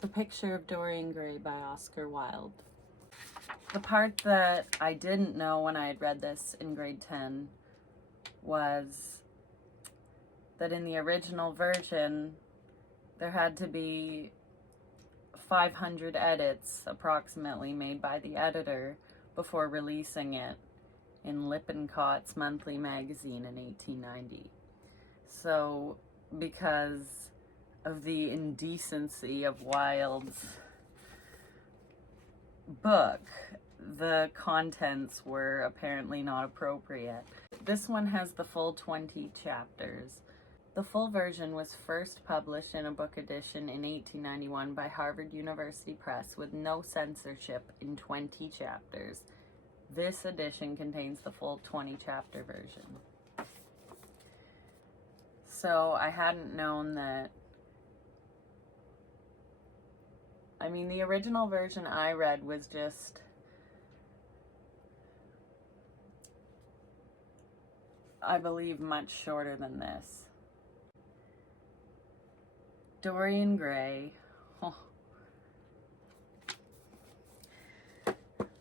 The Picture of Dorian Gray by Oscar Wilde. The part that I didn't know when I had read this in grade 10 was that in the original version, there had to be 500 edits approximately made by the editor before releasing it in Lippincott's monthly magazine in 1890. So, because of the indecency of Wilde's book, the contents were apparently not appropriate. This one has the full 20 chapters. The full version was first published in a book edition in 1891 by Harvard University Press with no censorship in 20 chapters. This edition contains the full 20 chapter version. So I hadn't known that. I mean, the original version I read was just, I believe, much shorter than this. Dorian Gray. Oh.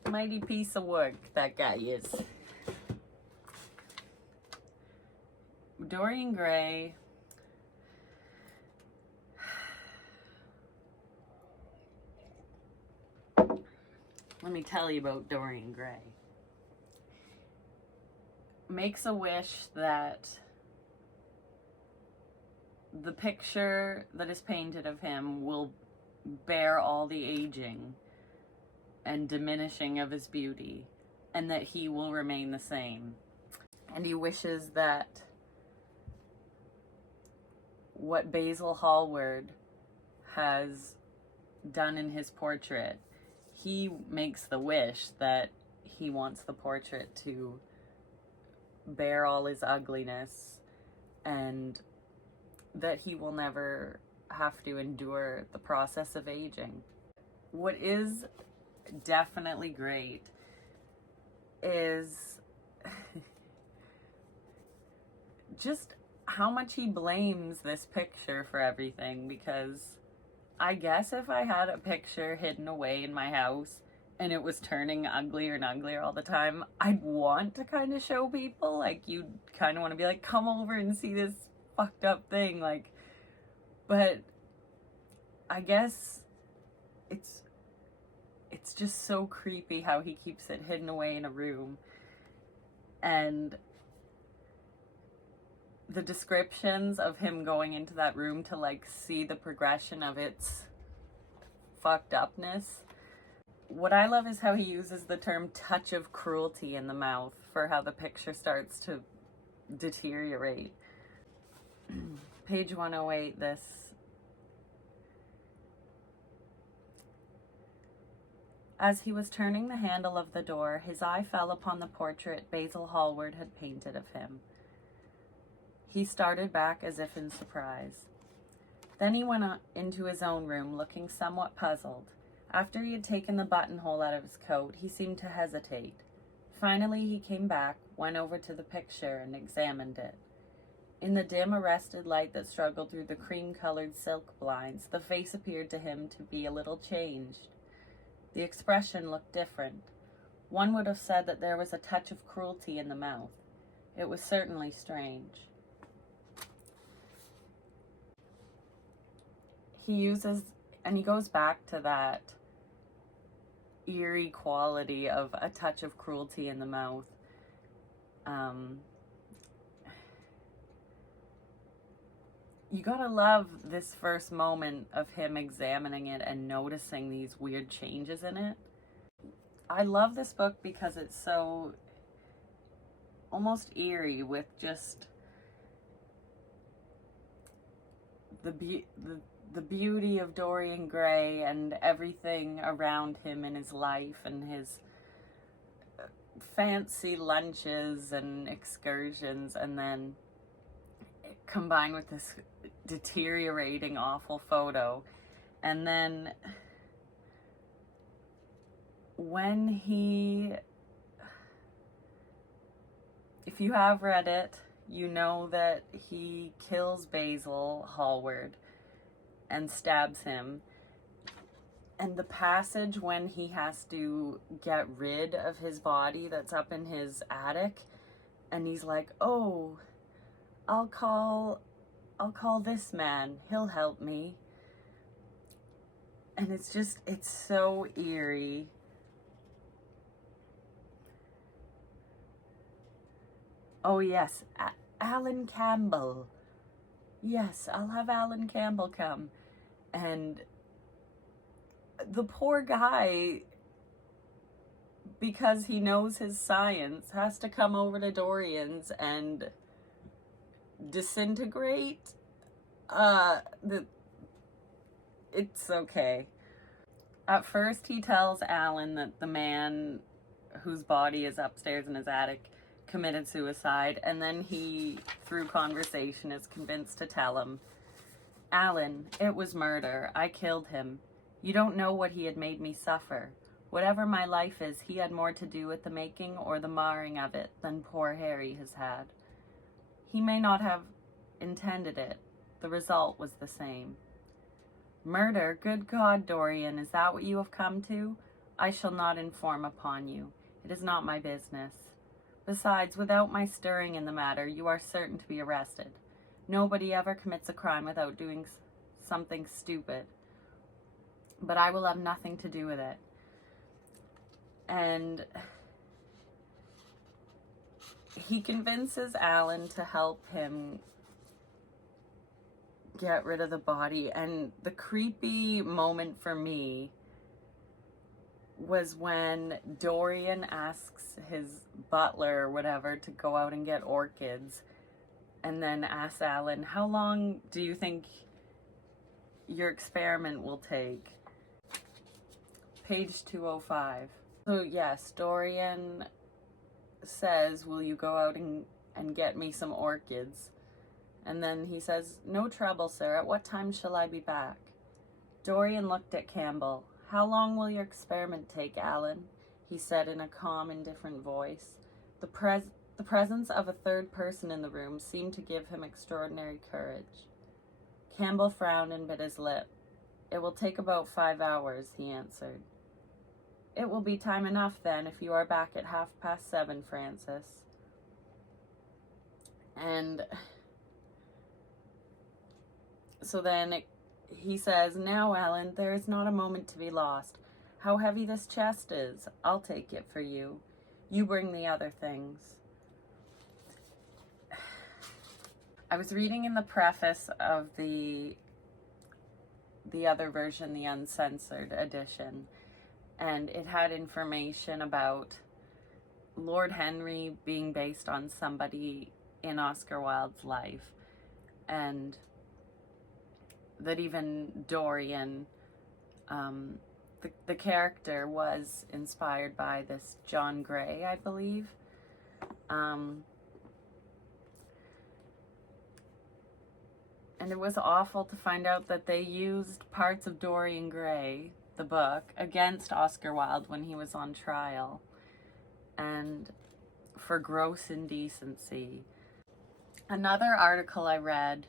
Mighty piece of work that guy is. Dorian Gray. Let me tell you about Dorian Gray. Makes a wish that the picture that is painted of him will bear all the aging and diminishing of his beauty, and that he will remain the same. And he wishes that what Basil Hallward has done in his portrait, he makes the wish that he wants the portrait to bear all his ugliness and that he will never have to endure the process of aging. What is definitely great is just how much he blames this picture for everything, because I guess if I had a picture hidden away in my house and it was turning uglier and uglier all the time, I'd want to kind of show people. Like, you'd kind of want to be like, come over and see this fucked up thing. Like, but I guess it's just so creepy how he keeps it hidden away in a room. And the descriptions of him going into that room to like see the progression of its fucked upness. What I love is how he uses the term touch of cruelty in the mouth for how the picture starts to deteriorate. Page 108, this. As he was turning the handle of the door, his eye fell upon the portrait Basil Hallward had painted of him. He started back as if in surprise. Then he went into his own room, looking somewhat puzzled. After he had taken the buttonhole out of his coat, he seemed to hesitate. Finally, he came back, went over to the picture, and examined it. In the dim, arrested light that struggled through the cream-colored silk blinds, the face appeared to him to be a little changed. The expression looked different. One would have said that there was a touch of cruelty in the mouth. It was certainly strange. He goes back to that eerie quality of a touch of cruelty in the mouth. You gotta love this first moment of him examining it and noticing these weird changes in it. I love this book because it's so almost eerie, with just the beauty of Dorian Gray and everything around him in his life, and his fancy lunches and excursions, and then combined with this deteriorating awful photo. And then when if you have read it, you know that he kills Basil Hallward and stabs him. And the passage when he has to get rid of his body that's up in his attic, and he's like, oh, I'll call this man, he'll help me. And it's so eerie. Oh yes, Alan Campbell. Yes, I'll have Alan Campbell come. And the poor guy, because he knows his science, has to come over to Dorian's and disintegrate. It's okay. At first he tells Alan that the man whose body is upstairs in his attic committed suicide, and then he, through conversation, is convinced to tell him, Alan, it was murder. I killed him. You don't know what he had made me suffer. Whatever my life is, he had more to do with the making or the marring of it than poor Harry has had. He may not have intended it. The result was the same. Murder? Good God, Dorian, is that what you have come to? I shall not inform upon you. It is not my business. Besides, without my stirring in the matter, you are certain to be arrested. Nobody ever commits a crime without doing something stupid. But I will have nothing to do with it. And he convinces Alan to help him get rid of the body. And the creepy moment for me was when Dorian asks his butler or whatever to go out and get orchids, and then asks Alan, how long do you think your experiment will take? Page 205. So yes, Dorian says, will you go out and get me some orchids? And then he says, no trouble, sir. At what time shall I be back? Dorian looked at Campbell. How long will your experiment take, Alan? He said in a calm, indifferent voice. The presence of a third person in the room seemed to give him extraordinary courage. Campbell frowned and bit his lip. It will take about 5 hours, he answered. It will be time enough, then, if you are back at 7:30, Francis. And so then he says, now, Alan, there is not a moment to be lost. How heavy this chest is. I'll take it for you. You bring the other things. I was reading in the preface of the other version, the uncensored edition, and it had information about Lord Henry being based on somebody in Oscar Wilde's life, and that even Dorian, the character, was inspired by this John Gray, I believe. And it was awful to find out that they used parts of Dorian Gray, the book, against Oscar Wilde when he was on trial, and for gross indecency. Another article I read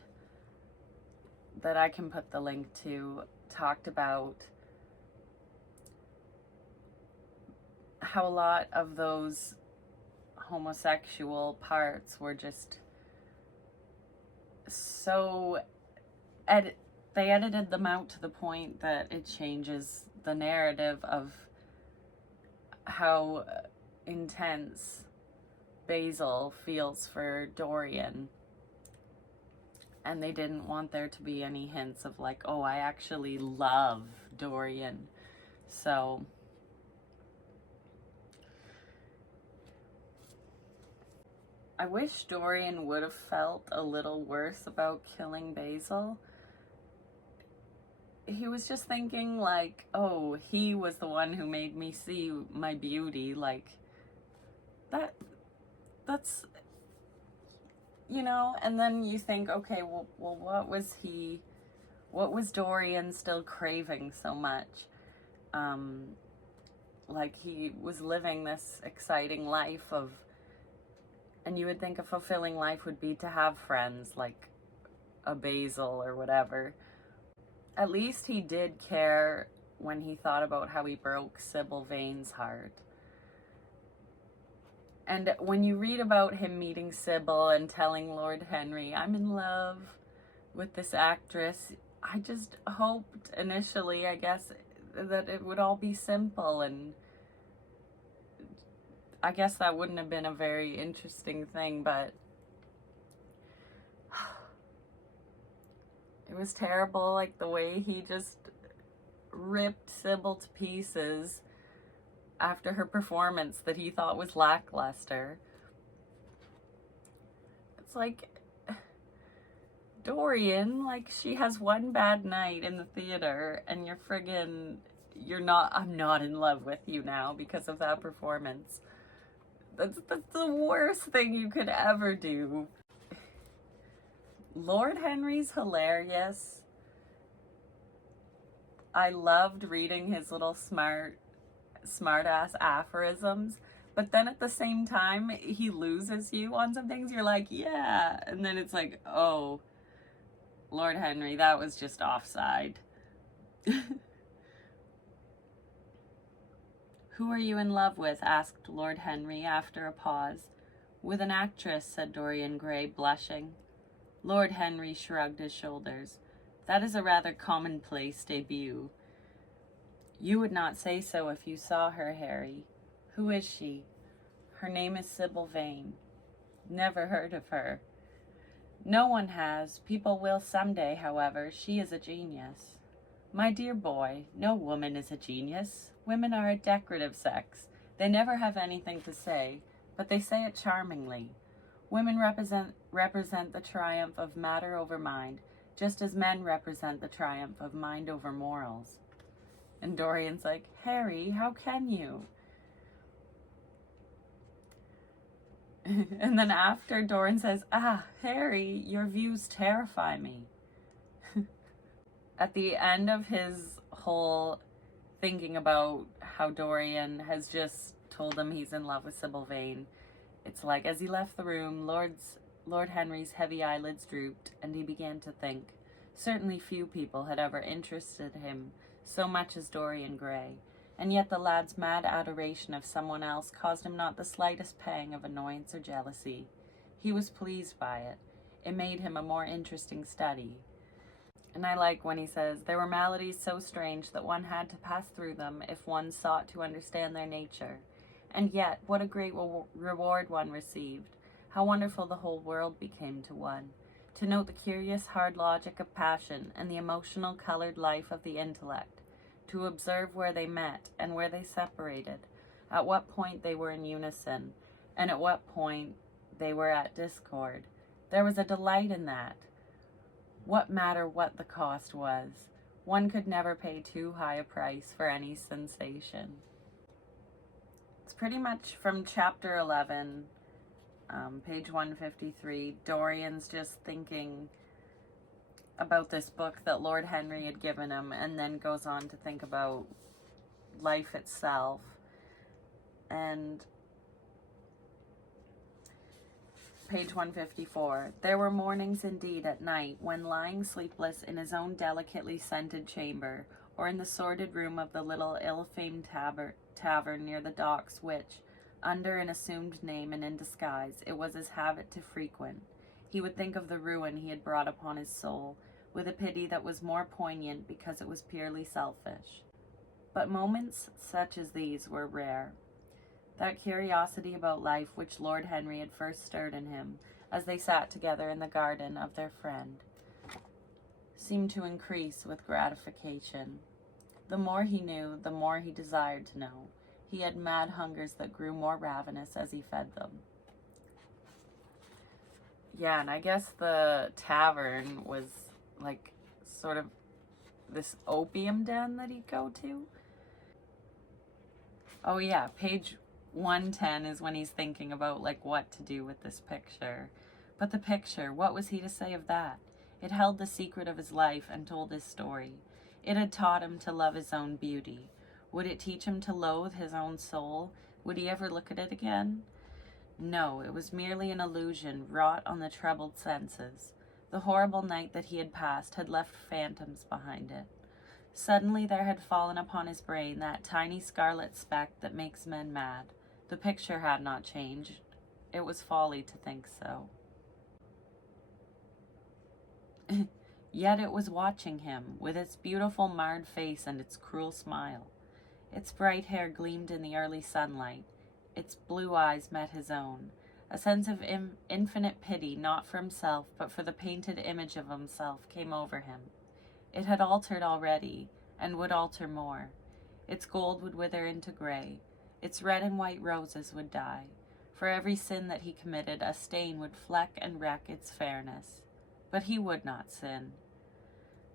that I can put the link to talked about how a lot of those homosexual parts were just so they edited them out to the point that it changes the narrative of how intense Basil feels for Dorian. And they didn't want there to be any hints of like, oh, I actually love Dorian. So I wish Dorian would have felt a little worse about killing Basil. He was just thinking like, oh, he was the one who made me see my beauty. Like, that's, you know, and then you think, okay, well, what was Dorian still craving so much? Like, he was living this exciting life of, and you would think a fulfilling life would be to have friends like a Basil or whatever. At least he did care when he thought about how he broke Sybil Vane's heart. And when you read about him meeting Sybil and telling Lord Henry, I'm in love with this actress, I just hoped initially, I guess, that it would all be simple, and I guess that wouldn't have been a very interesting thing, but it was terrible, like the way he just ripped Sybil to pieces after her performance that he thought was lackluster. It's like, Dorian, like, she has one bad night in the theater and I'm not in love with you now because of that performance. That's the worst thing you could ever do. Lord Henry's hilarious. I loved reading his little smart-ass aphorisms, but then at the same time, he loses you on some things. You're like, yeah, and then it's like, oh, Lord Henry, that was just offside. Who are you in love with? Asked Lord Henry after a pause. With an actress, said Dorian Gray, blushing. Lord Henry shrugged his shoulders. That is a rather commonplace debut. You would not say so if you saw her, Harry. Who is she? Her name is Sybil Vane. Never heard of her. No one has. People will someday, however. She is a genius. My dear boy, no woman is a genius. Women are a decorative sex. They never have anything to say, but they say it charmingly. Women represent the triumph of matter over mind, just as men represent the triumph of mind over morals. And Dorian's like, Harry, how can you? And then after, Dorian says, Harry, your views terrify me. At the end of his whole thinking about how Dorian has just told him he's in love with Sybil Vane, it's like as he left the room, Lord Henry's heavy eyelids drooped, and he began to think. Certainly few people had ever interested him so much as Dorian Gray, and yet the lad's mad adoration of someone else caused him not the slightest pang of annoyance or jealousy. He was pleased by it. It made him a more interesting study. And I like when he says, there were maladies so strange that one had to pass through them if one sought to understand their nature. And yet, what a great reward one received. How wonderful the whole world became to one. To note the curious hard logic of passion and the emotional colored life of the intellect. To observe where they met and where they separated, at what point they were in unison, and at what point they were at discord. There was a delight in that. What matter what the cost was? One could never pay too high a price for any sensation. It's pretty much from chapter 11, page 153. Dorian's just thinking about this book that Lord Henry had given him, and then goes on to think about life itself. And page 154. There were mornings indeed at night when, lying sleepless in his own delicately scented chamber, or in the sordid room of the little ill-famed tavern near the docks which, under an assumed name and in disguise, it was his habit to frequent, he would think of the ruin he had brought upon his soul, with a pity that was more poignant because it was purely selfish. But moments such as these were rare. That curiosity about life which Lord Henry had first stirred in him, as they sat together in the garden of their friend, seemed to increase with gratification. The more he knew, the more he desired to know. He had mad hungers that grew more ravenous as he fed them. Yeah, and I guess the tavern was like sort of this opium den that he'd go to. Oh yeah, page 110 is when he's thinking about like what to do with this picture. But the picture, what was he to say of that? It held the secret of his life and told his story. It had taught him to love his own beauty. Would it teach him to loathe his own soul? Would he ever look at it again? No, it was merely an illusion wrought on the troubled senses. The horrible night that he had passed had left phantoms behind it. Suddenly there had fallen upon his brain that tiny scarlet speck that makes men mad. The picture had not changed. It was folly to think so. Yet it was watching him, with its beautiful marred face and its cruel smile. Its bright hair gleamed in the early sunlight. Its blue eyes met his own. A sense of infinite pity, not for himself, but for the painted image of himself, came over him. It had altered already, and would alter more. Its gold would wither into gray. Its red and white roses would die. For every sin that he committed, a stain would fleck and wreck its fairness. But he would not sin.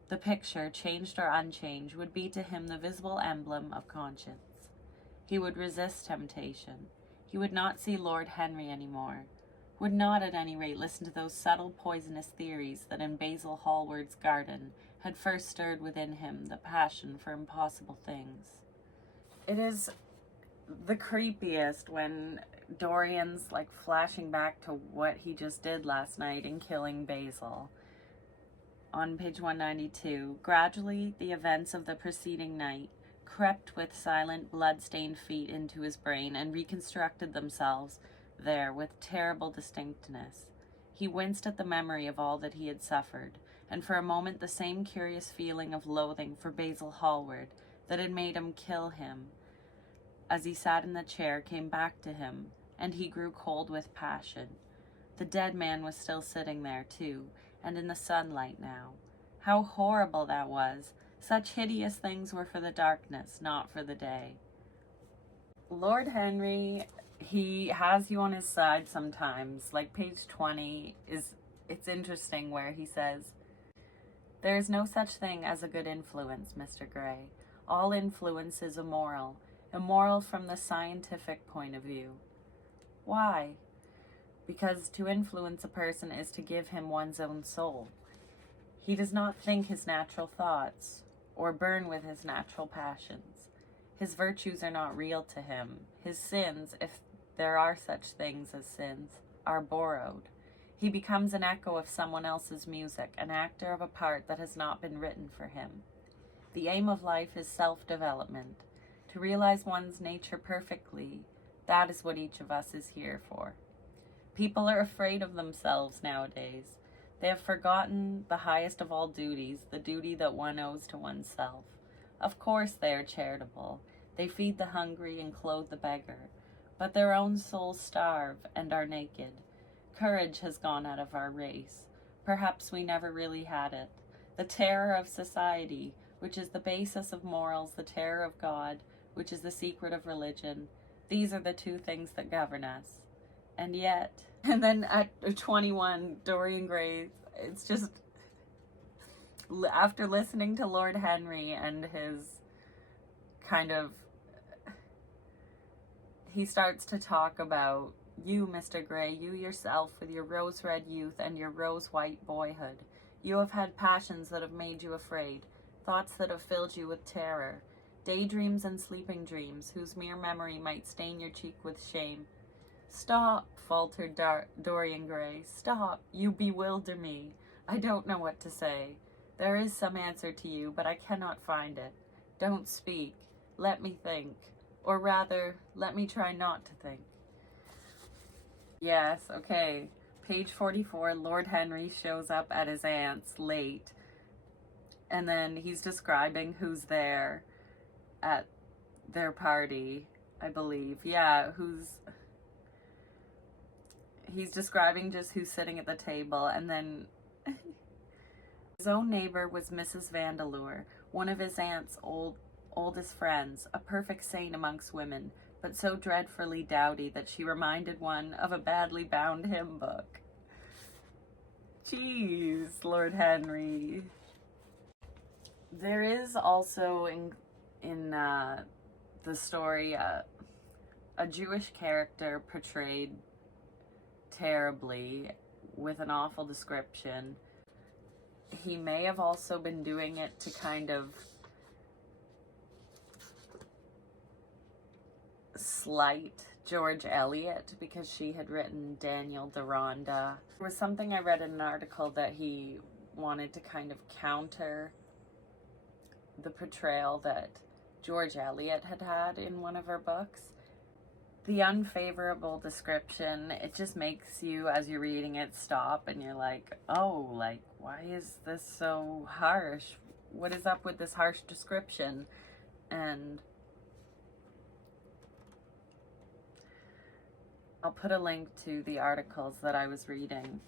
The picture, changed or unchanged, would be to him the visible emblem of conscience. He would resist temptation. He would not see Lord Henry any more, would not at any rate listen to those subtle poisonous theories that in Basil Hallward's garden had first stirred within him the passion for impossible things. It is the creepiest when Dorian's flashing back to what he just did last night in killing Basil. On page 192, gradually the events of the preceding night crept with silent, blood-stained feet into his brain and reconstructed themselves there with terrible distinctness. He winced at the memory of all that he had suffered, and for a moment the same curious feeling of loathing for Basil Hallward that had made him kill him as he sat in the chair came back to him, and he grew cold with passion. The dead man was still sitting there, too, and in the sunlight now. How horrible that was! Such hideous things were for the darkness, not for the day. Lord Henry, he has you on his side sometimes. Page 20 it's interesting where he says, "There is no such thing as a good influence, Mr. Gray. All influence is immoral. Immoral from the scientific point of view." Why? Because to influence a person is to give him one's own soul. He does not think his natural thoughts, or burn with his natural passions. His virtues are not real to him. His sins, if there are such things as sins, are borrowed. He becomes an echo of someone else's music, an actor of a part that has not been written for him. The aim of life is self-development. To realize one's nature perfectly, that is what each of us is here for. People are afraid of themselves nowadays. They have forgotten the highest of all duties, the duty that one owes to oneself. Of course they are charitable. They feed the hungry and clothe the beggar. But their own souls starve and are naked. Courage has gone out of our race. Perhaps we never really had it. The terror of society, which is the basis of morals, the terror of God, which is the secret of religion, these are the two things that govern us. And yet, and then at 21, Dorian Gray, it's just, after listening to Lord Henry and his kind of, he starts to talk about you, Mr. Gray, you yourself with your rose-red youth and your rose-white boyhood. You have had passions that have made you afraid, thoughts that have filled you with terror, daydreams and sleeping dreams whose mere memory might stain your cheek with shame. Stop, faltered Dorian Gray. Stop, you bewilder me. I don't know what to say. There is some answer to you, but I cannot find it. Don't speak. Let me think. Or rather, let me try not to think. Yes, okay. Page 44, Lord Henry shows up at his aunt's late. And then he's describing who's there at their party, I believe. Yeah, he's describing just who's sitting at the table, and then his own neighbor was Mrs. Vandeleur, one of his aunt's oldest friends, a perfect saint amongst women, but so dreadfully dowdy that she reminded one of a badly bound hymn book. Jeez, Lord Henry. There is also in the story a Jewish character portrayed terribly with an awful description. He may have also been doing it to kind of slight George Eliot because she had written Daniel Deronda. There was something I read in an article that he wanted to kind of counter the portrayal that George Eliot had in one of her books. The unfavorable description, it just makes you, as you're reading it, stop and you're like, oh, like, why is this so harsh? What is up with this harsh description? And I'll put a link to the articles that I was reading.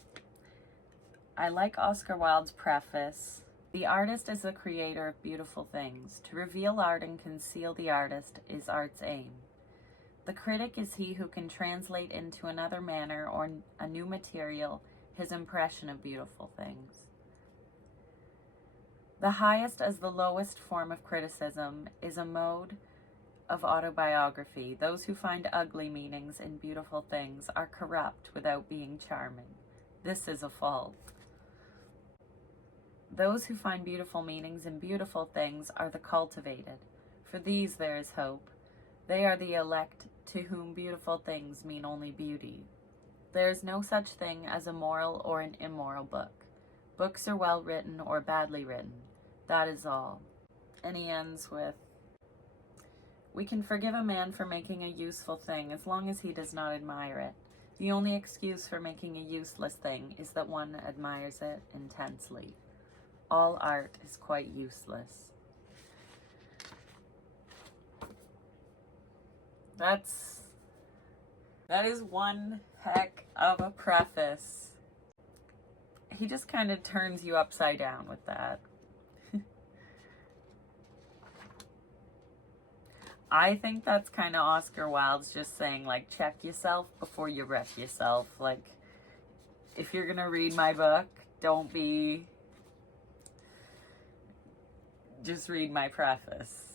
I like Oscar Wilde's preface. The artist is the creator of beautiful things. To reveal art and conceal the artist is art's aim. The critic is he who can translate into another manner or a new material his impression of beautiful things. The highest as the lowest form of criticism is a mode of autobiography. Those who find ugly meanings in beautiful things are corrupt without being charming. This is a fault. Those who find beautiful meanings in beautiful things are the cultivated. For these there is hope. They are the elect to whom beautiful things mean only beauty. There is no such thing as a moral or an immoral book. Books are well written or badly written. That is all. And he ends with, we can forgive a man for making a useful thing as long as he does not admire it. The only excuse for making a useless thing is that one admires it intensely. All art is quite useless. That is one heck of a preface. He just kind of turns you upside down with that. I think that's kind of Oscar Wilde's just saying, like, check yourself before you wreck yourself. Like, if you're gonna read my book, just read my preface.